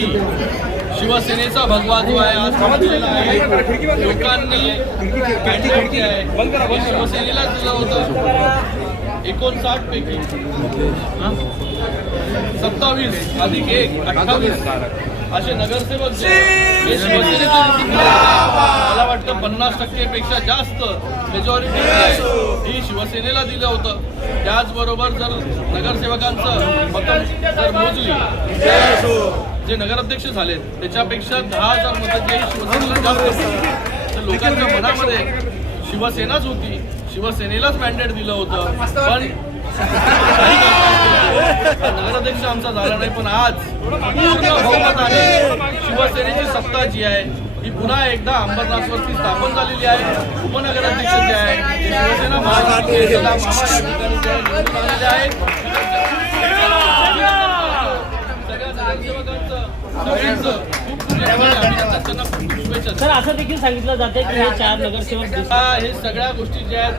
लोकांनी शिवसेनेचा भगवा जो आहे आज समजलेला आहे. लोकांनी मॅन्डेट जे आहे हे शिवसेनेलाच दिलं होतं. 59 पैकी 27 अधिक 1 28 असे नगरसेवक जे हे शिवसेनेचे मला वाटतं 50% पेक्षा जास्त मेजॉरिटी ही शिवसेनेला दिलं होतं. त्याचबरोबर जर नगरसेवकांचं मतं जर मोजली जे नगराध्यक्ष झाले त्याच्यापेक्षा 10,000 मतं जे शिवसेनेला जास्त होती. तर लोकांच्या मनामध्ये शिवसेनाच होती, शिवसेनेलाच मॅन्डेट दिलं होतं. पण नगराध्यक्ष आमचा झाला नाही. पण आज पूर्ण बहुमताने शिवसेनेची सत्ता जी आहे ही पुन्हा एकदा अंबरनाथवरती स्थापन झालेली आहे. उपनगराध्यक्ष जे आहे ते शिवसेना महाराष्ट्र मामा या ठिकाणी जे निवडून आलेले आहेत. सगळ्या नगरसेवकांचं सगळ्यांचं खूप अभिनंदन, त्यांना खूप शुभेच्छा. सर, असं देखील सांगितलं जाते की हे 4 नगरसेवक हे सगळ्या गोष्टी ज्या आहेत